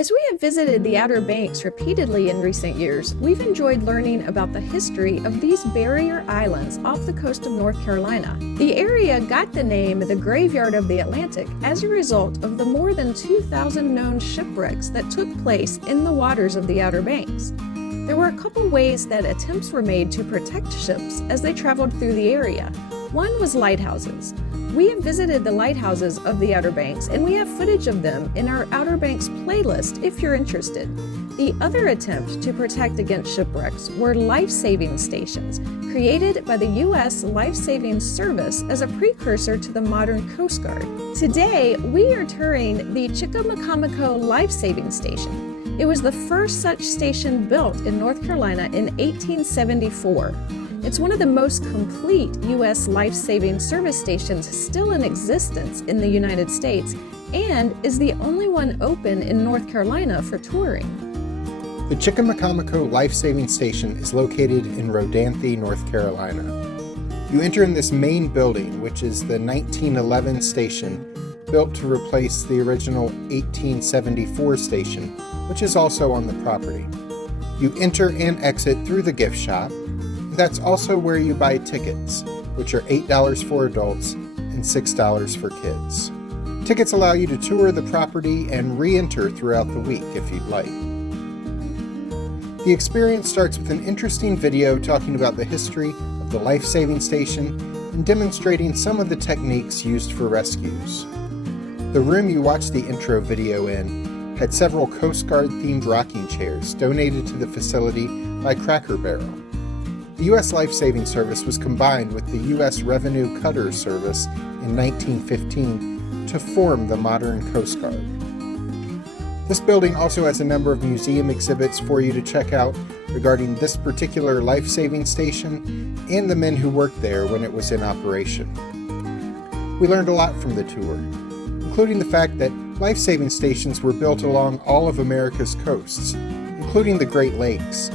As we have visited the Outer Banks repeatedly in recent years, we've enjoyed learning about the history of these barrier islands off the coast of North Carolina. The area got the name the Graveyard of the Atlantic as a result of the more than 2,000 known shipwrecks that took place in the waters of the Outer Banks. There were a couple ways that attempts were made to protect ships as they traveled through the area. One was lighthouses. We have visited the lighthouses of the Outer Banks, and we have footage of them in our Outer Banks playlist if you're interested. The other attempt to protect against shipwrecks were life saving stations, created by the U.S. Life Saving Service as a precursor to the modern Coast Guard. Today, we are touring the Chicamacomico Life Saving Station. It was the first such station built in North Carolina in 1874. It's one of the most complete U.S. life-saving service stations still in existence in the United States and is the only one open in North Carolina for touring. The Chicamacomico Life Saving Station is located in Rodanthe, North Carolina. You enter in this main building, which is the 1911 station, built to replace the original 1874 station, which is also on the property. You enter and exit through the gift shop. That's also where you buy tickets, which are $8 for adults and $6 for kids. Tickets allow you to tour the property and re-enter throughout the week if you'd like. The experience starts with an interesting video talking about the history of the life-saving station and demonstrating some of the techniques used for rescues. The room you watched the intro video in had several Coast Guard themed rocking chairs donated to the facility by Cracker Barrel. The U.S. Life Saving Service was combined with the U.S. Revenue Cutter Service in 1915 to form the modern Coast Guard. This building also has a number of museum exhibits for you to check out regarding this particular life-saving station and the men who worked there when it was in operation. We learned a lot from the tour, including the fact that life-saving stations were built along all of America's coasts, including the Great Lakes,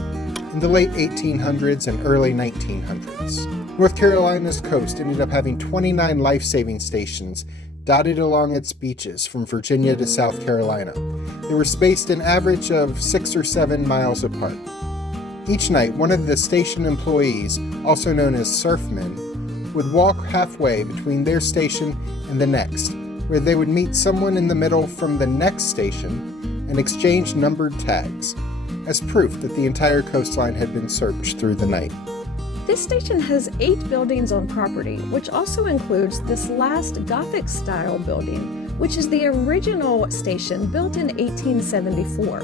in the late 1800s and early 1900s. North Carolina's coast ended up having 29 life-saving stations dotted along its beaches from Virginia to South Carolina. They were spaced an average of 6 or 7 miles apart. Each night, one of the station employees, also known as surfmen, would walk halfway between their station and the next, where they would meet someone in the middle from the next station and exchange numbered tags, as proof that the entire coastline had been searched through the night. This station has 8 buildings on property, which also includes this last Gothic-style building, which is the original station built in 1874.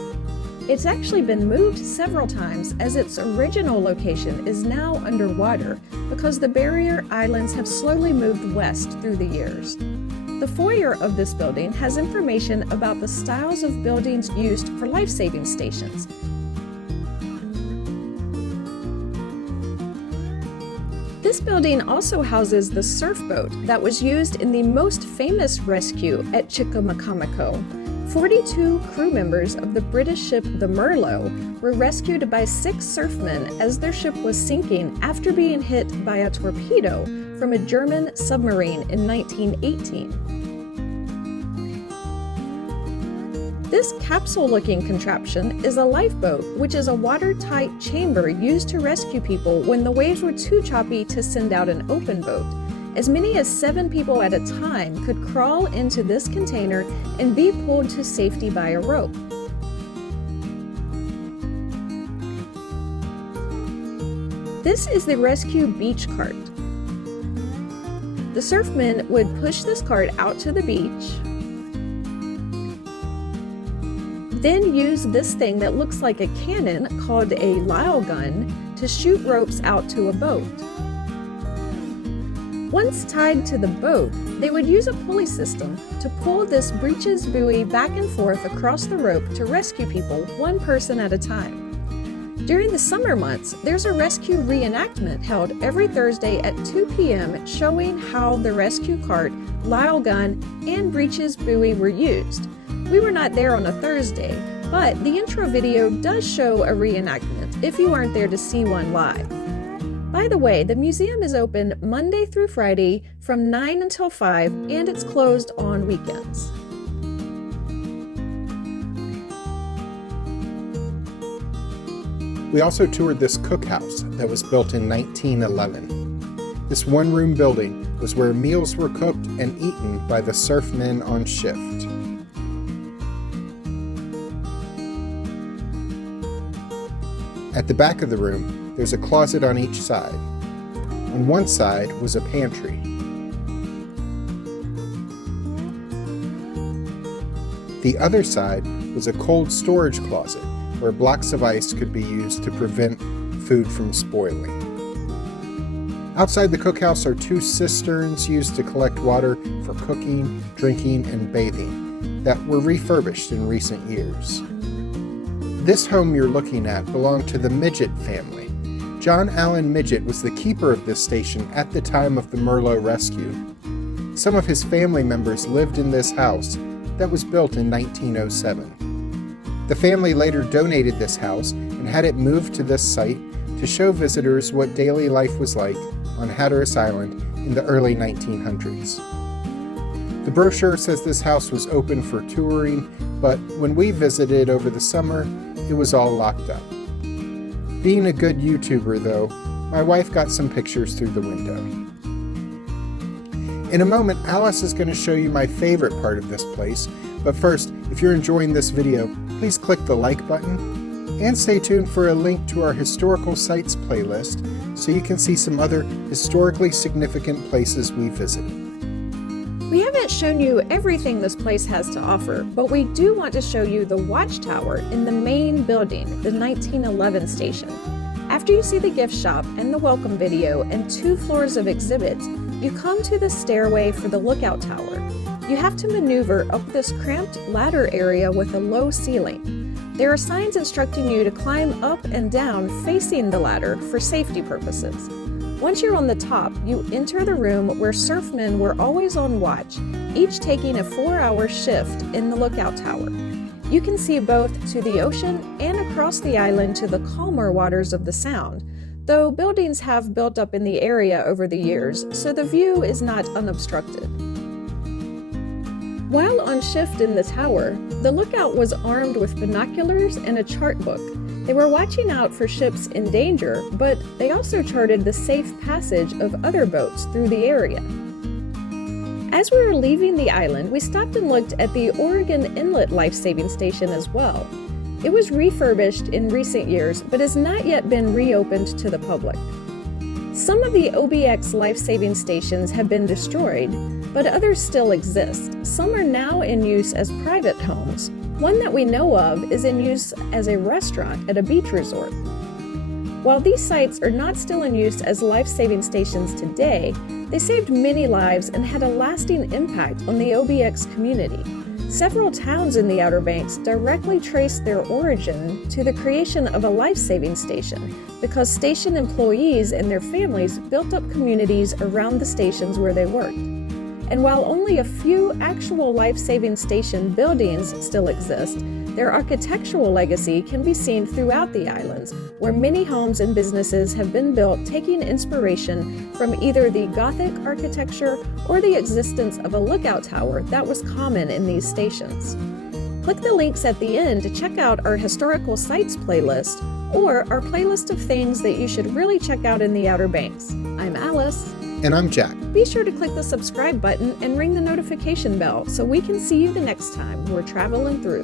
It's actually been moved several times as its original location is now underwater because the barrier islands have slowly moved west through the years. The foyer of this building has information about the styles of buildings used for life-saving stations. This building also houses the surf boat that was used in the most famous rescue at Chicamacomico. 42 crew members of the British ship the Merlot were rescued by 6 surfmen as their ship was sinking after being hit by a torpedo from a German submarine in 1918. This capsule-looking contraption is a lifeboat, which is a watertight chamber used to rescue people when the waves were too choppy to send out an open boat. As many as 7 people at a time could crawl into this container and be pulled to safety by a rope. This is the rescue beach cart. The surfmen would push this cart out to the beach, then use this thing that looks like a cannon called a Lyle gun to shoot ropes out to a boat. Once tied to the boat, they would use a pulley system to pull this breeches buoy back and forth across the rope to rescue people one person at a time. During the summer months, there's a rescue reenactment held every Thursday at 2 p.m. showing how the rescue cart, Lyle gun, and breeches buoy were used. We were not there on a Thursday, but the intro video does show a reenactment if you aren't there to see one live. By the way, the museum is open Monday through Friday from 9 until 5, and it's closed on weekends. We also toured this cookhouse that was built in 1911. This one-room building was where meals were cooked and eaten by the surfmen on shift. At the back of the room, there's a closet on each side. On one side was a pantry. The other side was a cold storage closet where blocks of ice could be used to prevent food from spoiling. Outside the cookhouse are 2 cisterns used to collect water for cooking, drinking, and bathing that were refurbished in recent years. This home you're looking at belonged to the Midget family. John Allen Midget was the keeper of this station at the time of the Merlot rescue. Some of his family members lived in this house that was built in 1907. The family later donated this house and had it moved to this site to show visitors what daily life was like on Hatteras Island in the early 1900s. The brochure says this house was open for touring, but when we visited over the summer, it was all locked up. Being a good YouTuber, though, my wife got some pictures through the window. In a moment, Alice is going to show you my favorite part of this place, but first, if you're enjoying this video, please click the like button and stay tuned for a link to our historical sites playlist so you can see some other historically significant places we visited. We haven't shown you everything this place has to offer, but we do want to show you the watchtower in the main building, the 1911 station. After you see the gift shop and the welcome video and 2 floors of exhibits, you come to the stairway for the lookout tower. You have to maneuver up this cramped ladder area with a low ceiling. There are signs instructing you to climb up and down facing the ladder for safety purposes. Once you're on the top, you enter the room where surfmen were always on watch, each taking a 4-hour shift in the lookout tower. You can see both to the ocean and across the island to the calmer waters of the Sound, though buildings have built up in the area over the years, so the view is not unobstructed. While on shift in the tower, the lookout was armed with binoculars and a chart book. They were watching out for ships in danger, but they also charted the safe passage of other boats through the area. As we were leaving the island, we stopped and looked at the Oregon Inlet Life Saving Station as well. It was refurbished in recent years, but has not yet been reopened to the public. Some of the OBX life-saving stations have been destroyed, but others still exist. Some are now in use as private homes. One that we know of is in use as a restaurant at a beach resort. While these sites are not still in use as life-saving stations today, they saved many lives and had a lasting impact on the OBX community. Several towns in the Outer Banks directly trace their origin to the creation of a life-saving station because station employees and their families built up communities around the stations where they worked. And while only a few actual life-saving station buildings still exist, their architectural legacy can be seen throughout the islands, where many homes and businesses have been built taking inspiration from either the Gothic architecture or the existence of a lookout tower that was common in these stations. Click the links at the end to check out our historical sites playlist or our playlist of things that you should really check out in the Outer Banks. I'm Alice. And I'm Jack. Be sure to click the subscribe button and ring the notification bell so we can see you the next time we're traveling through.